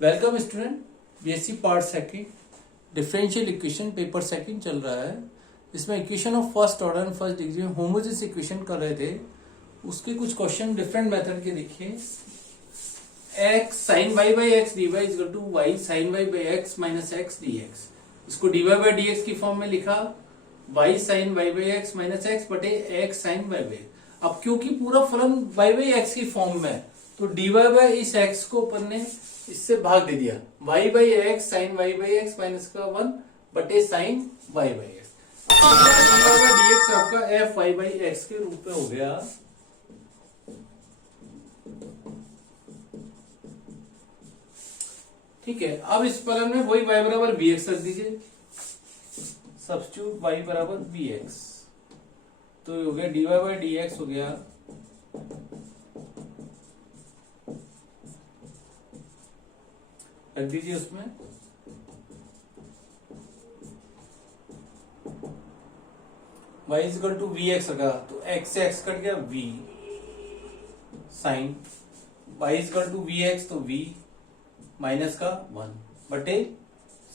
Welcome student, BSc part second differential equation paper second चल रहा है। इसमें equation of first order and first degree में homogeneous equation कर रहे थे। उसके कुछ क्वेश्चन डिफरेंट मेथड के देखिए। X sine Y by x d y is to y sine Y by x minus x D x. इसको d Y by D x की फॉर्म में लिखा, y sine Y by x minus x बटे x sine Y by. अब क्योंकि पूरा फलन y by x की फॉर्म में, तो डी वाई बाई इस एक्स को अपन ने इससे भाग दे दिया, y by x sine Y by x minus का 1 बटे sine Y by x. D X आपका एफ वाई बाई एक्स के रूप में हो गया। ठीक है, अब इस फलन में वही y बराबर वी एक्स रख दीजिए, सब्स्टिट्यूट y बराबर वी एक्स, तो ये हो गया D Y by D X हो गया रख दीजिए उसमें y is equal to we x रखा, तो x से x कट गया v sine y is equal to we X, तो v माइनस का 1 बटे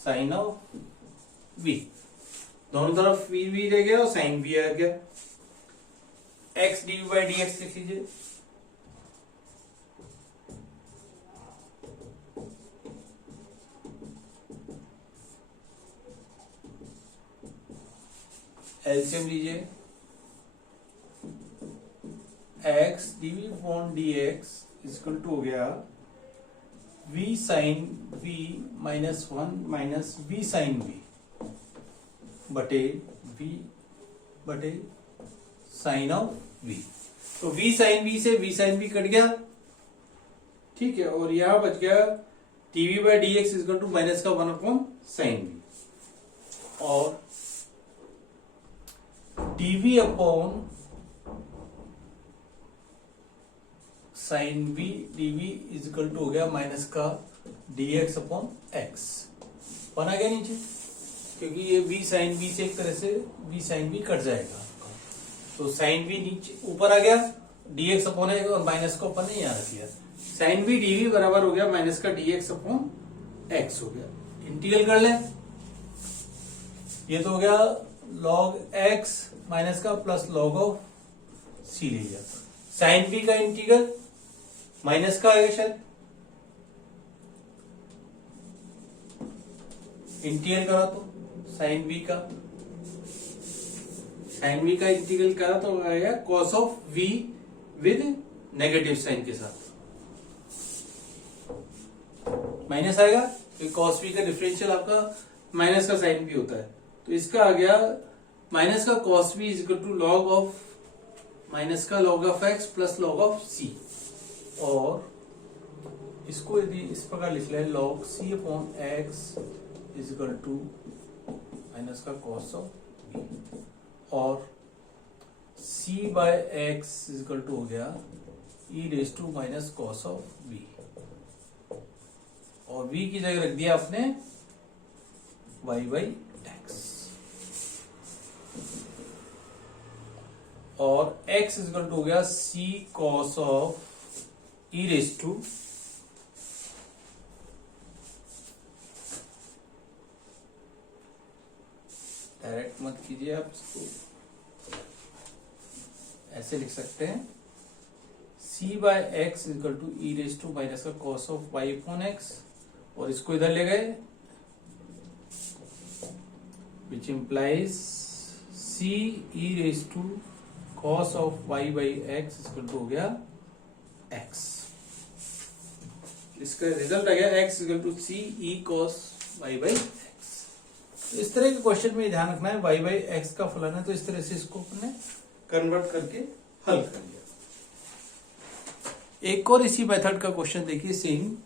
साइन ऑफ v, दोनों तरफ v रह गया और साइन v आ गया। x D by D x लिख लीजिए, एलसीएम लीजिए, x D V upon D x equal to हो गया v sine v minus 1 minus v sine v बटे v बटे साइन ऑफ v। तो v साइन v से v साइन v कट गया, ठीक है, और यहां बच गया TV by D x equal to minus का 1 अपॉन साइन v, और D V upon sine V DV is equal to हो गया माइनस का डी एक्स अपॉन एक्स। बना गया नीचे, क्योंकि ये वी साइन वी से एक तरह से वी साइन वी कट जाएगा, तो साइन वी नीचे ऊपर आ गया, डी एक्स अपॉन है और माइनस को अपन ने यहाँ रख लिया। साइन वी डीवी बराबर हो गया माइनस का डी एक्स अपॉन एक्स हो गया। इंटीग्रल कर लें, ये तो हो गया लॉग एक्स माइनस का प्लस लॉग ऑफ सी ले लिया। साइन वी का इंटीग्रल माइनस का आएगा, शायद इंटीग्रल करा तो साइन वी का इंटीग्रल करा तो आएगा cos of v with negative sine के साथ माइनस आएगा, क्योंकि कॉस वी का डिफरेंशियल आपका माइनस का साइन वी होता है। तो इसका आ गया माइनस का cos v is equal to log of minus का log of x plus log of c, और इसको यदि इस प्रकार लिख लें log c upon x is equal to minus का कॉस ऑफ वी, और c bye x is equal to हो गया e raise to minus cos of v, और v की जगह रख दिया आपने y बाई एक्स, और x इज इक्वल टू हो गया c cos of e raise to direct मत कीजिए, आप इसको ऐसे लिख सकते हैं, c by x is equal to e raise to minus का cos of y upon x, और इसको इधर ले गए, which implies c e raise to cos of y by x equal to हो गया x। इसका रिजल्ट आ गया x equal to c e cos y by x. तो इस तरह के क्वेश्चन में ध्यान रखना है, y बाई एक्स का फलन है, तो इस तरह से इसको अपने कन्वर्ट करके हल कर लिया। एक और इसी मेथड का क्वेश्चन देखिए, same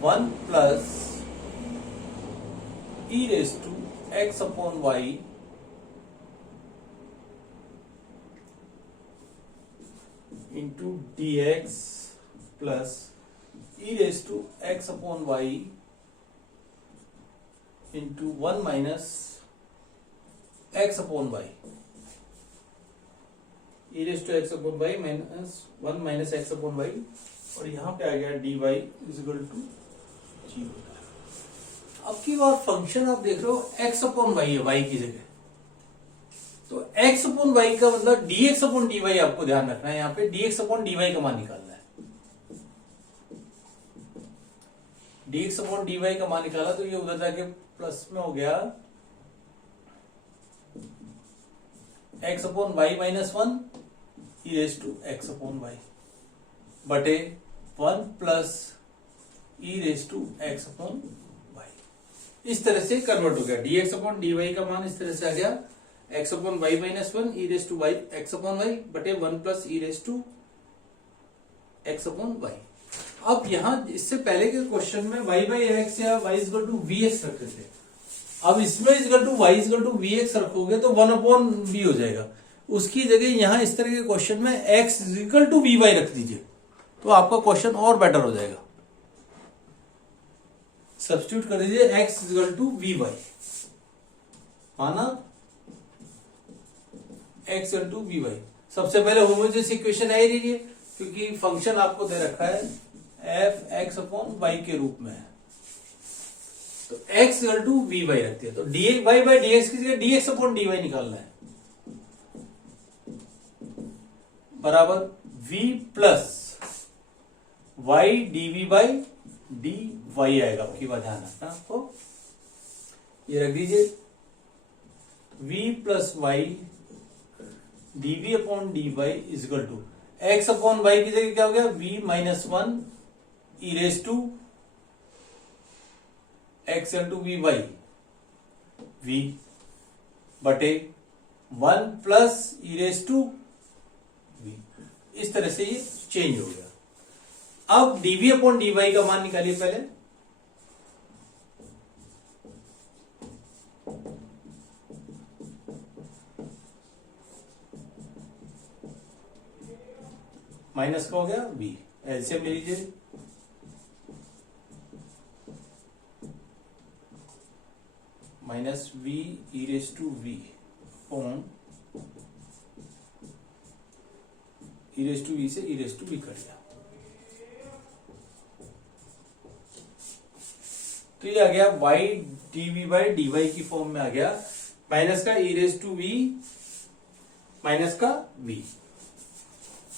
1 plus e raise to x upon y into d x plus e raise to x upon y into 1 minus x upon y, e raise to x upon y minus 1 minus x upon y, और यहां पे आ गया D y is equal to 0। अब की बार function आप देख रहे हो एक्स अपॉन वाई है वाई की जगह, तो एक्स अपॉन वाई का मतलब dx अपॉन dy आपको ध्यान रखना है, यहाँ पे dx अपॉन dy का मान निकालना है। dx अपॉन dy का मान निकाला तो ये उधर जाके प्लस में हो गया x upon y minus 1 e raise to x upon y बटे 1 plus e raise to x upon y. इस तरह से कन्वर्ट हो गया, dx अपॉन dy का मान इस तरह से आ गया x upon y minus 1 e raise to y x upon y बटे 1 plus e raise to x upon y. अब यहां इससे पहले के क्वेश्चन में y बाई एक्स या y equal to we x रखते थे, अब इसमें equal to y equal to we x रखोगे तो 1 अपॉन वी हो जाएगा, उसकी जगह यहां इस तरह के क्वेश्चन में x equal to v y रख दीजिए तो आपका क्वेश्चन और बेटर हो जाएगा। सब्स्टिट्यूट कर दीजिए x equal to v y, माना x equal to v y. सबसे पहले होमोजेनियस इक्वेशन है ही नहीं, क्योंकि फंक्शन आपको दे रखा है एफ एक्स अपॉन वाई के रूप में है, तो x equal to v y रखते हैं, तो d Y by D x की जगह d x upon d y निकालना है, बराबर v plus y d v by d y आएगा। आपकी बात ध्यान रखना, आपको ये रख दीजिए v plus y dv upon dy is equal to x upon y की जगह क्या हो गया v minus 1 e raise to x equal to v y v बटे 1 plus e raise to v। इस तरह से ये चेंज हो गया। अब dv अपॉन dy का मान निकालिए पहले, माइनस का हो गया v, एलसीएम ले लीजिए, minus v e raise to v upon e raise to v से e raise to v cut गया, तो ये आ गया y dv बाई dy की फॉर्म में आ गया, माइनस का e raise to v minus का v।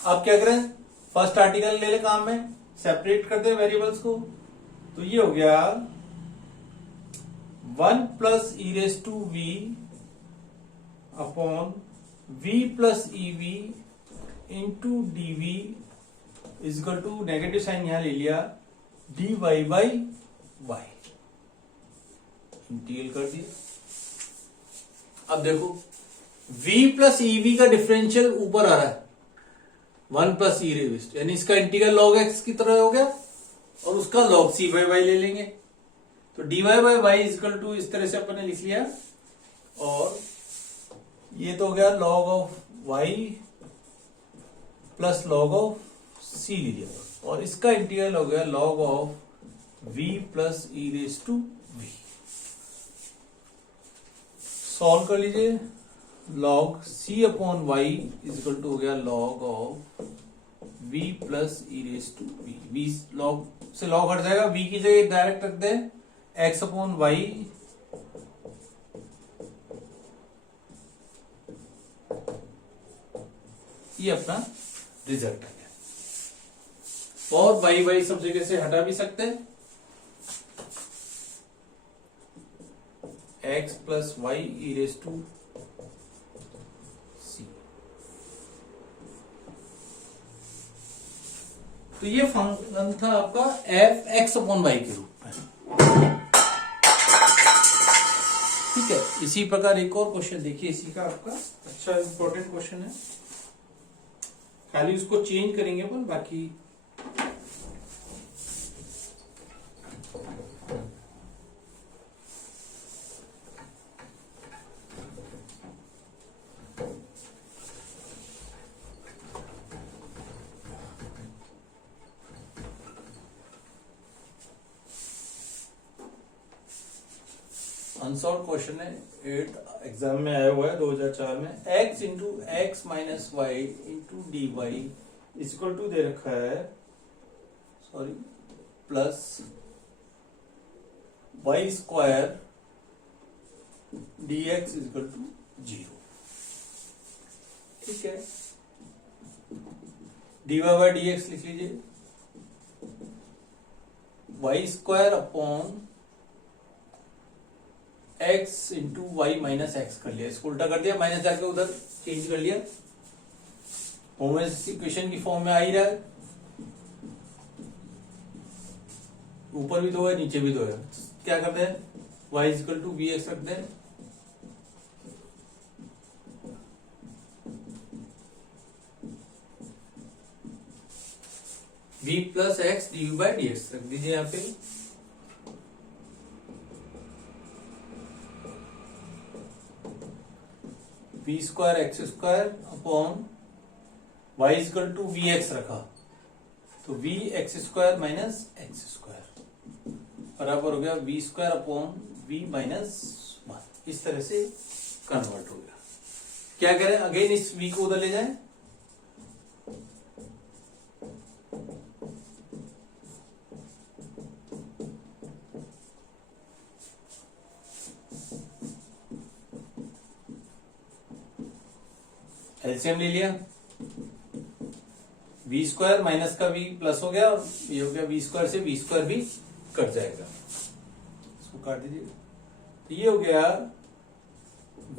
आप क्या करें, फर्स्ट आर्टिकल ले ले काम में, सेपरेट कर दे वेरिएबल्स को, तो ये हो गया 1 plus e raise to v upon v plus e v into d v equal to negative sign यहां ले लिया d Y by y, integrate कर दिया। अब देखो v प्लस ई वी का डिफरेंशियल ऊपर आ रहा है 1 प्लस ई रेस्ट, यानी इसका इंटीग्रल log x की तरह हो गया और उसका log c बाई वाई ले लेंगे, तो dy by y equal to इस तरह से अपन ने लिख लिया, और ये तो हो गया log of y plus log of c लीजिए, और इसका इंटीग्रल हो गया log of v plus e raise to v। Solve कर लीजिए, log c upon y equal to हो गया log of v plus e raise to v, v log से log हट जाएगा, v की जगह डायरेक्ट रख दे x अपॉन वाई ये अपना रिजल्ट आ गया। और वाई वाई सब जगह से हटा भी सकते हैं, x plus y e raise to तो ये फंक्शन था आपका एफ एक्स अपॉन वाई के रूप में, ठीक है। इसी प्रकार एक और क्वेश्चन देखिए, इसी का आपका अच्छा इंपॉर्टेंट क्वेश्चन है, खाली उसको चेंज करेंगे अपन, बाकी अनसॉल्व क्वेश्चन है 8 एग्जाम में आया हुआ है 2004 में। x into x minus y into d y equal to दे रखा है, sorry plus y square d x equal to 0। ठीक है, d Y by D x लिख लीजिए, y square upon x into y minus x कर लिया, इसको उल्टा कर दिया, माइनस जाके उधर चेंज कर लिया, होमोजेनियस इक्वेशन की फॉर्म में आ ही रहा है। ऊपर भी 2 है, नीचे भी 2 है, क्या करते हैं, y equal to we x रखते हैं, v plus x d by D x रख दीजिए यहाँ पे, v square x square upon y equal to we x रखा, तो v x square minus x square बराबर हो गया v square upon v minus 1। इस तरह से कन्वर्ट हो गया। क्या करें, अगेन इस वी को उधर ले जाएं, एलसीएम ले लिया, वी स्क्वायर माइनस का वी प्लस हो गया और ये हो गया वी स्क्वायर से वी स्क्वायर भी कट जाएगा, इसको काट दीजिए, तो ये हो गया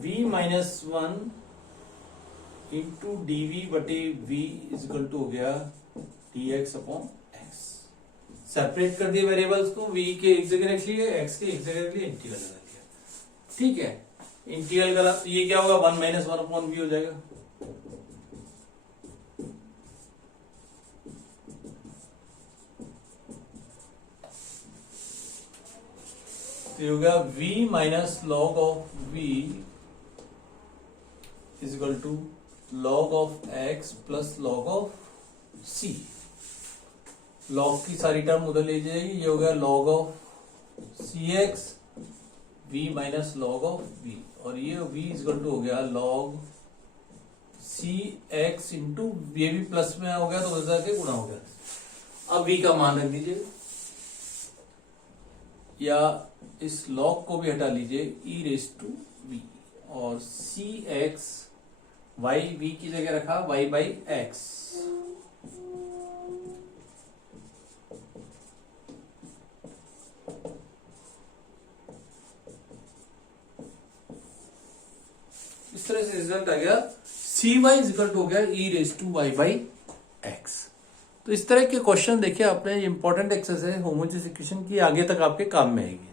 v minus 1 into d v बटे v इजिकल टू हो गया d x upon x. Separate कर दिए वेरिएबल्स को, v के एक जगह रख लिए, x के एक जगह रख लिए, इंटीग्रल लगा दिया। ठीक है, इंटीग्रल करा तो ये क्या होगा 1 माइनस 1 अपॉन v हो जाएगा। तो हो गया v minus log of v is equal to log of x plus log of c। Log की सारी टर्म उधर ले जाएगी, ये हो गया log of c x v minus log of v, और ये v इज इक्वल टू हो गया लॉग सी एक्स इंटू ये भी प्लस में हो गया तो उधर जाके गुणा हो गया। अब v का मान रख दीजिए, या इस लॉग को भी हटा लीजिए, e रेस टू v, और सी एक्स वाई वी की जगह रखा y बाई एक्स, इस तरह से रिजल्ट आ गया सी वाई इक्वल टू हो गया e raise to y by x. तो इस तरह के क्वेश्चन देखिए आपने, इंपॉर्टेंट एक्सरसाइज है होमोजेनियस इक्वेशन की, आगे तक आपके काम में आएगी।